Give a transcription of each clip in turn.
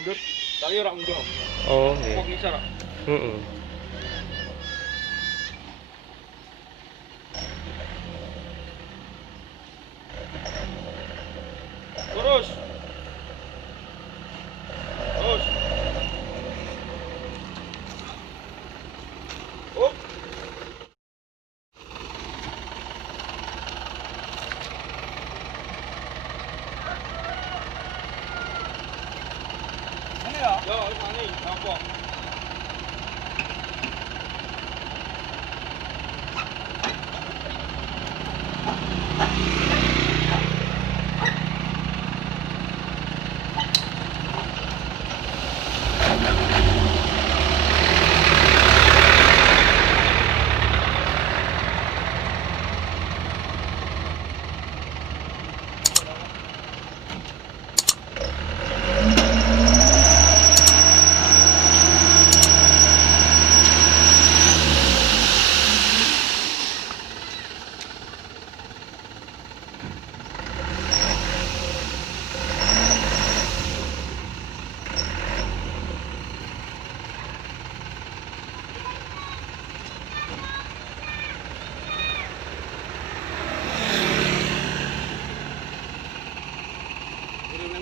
Mundur. Tapi ora mundur. Oh, Kok nggih. ngisor. Heeh. Terus. Terus. Up. Ini ya? Yo, ini apa?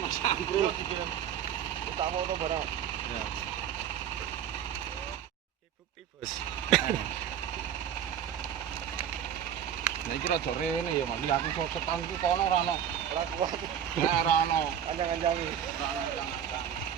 Samprul dikirim. Tak foto barang. Ya. Bukti, Bos. Nah iki rada rene ya, Mas. Aku sok setangku kono ora ono. Ora kuat. Ora ono. Anjang-anjangi. Ora ono.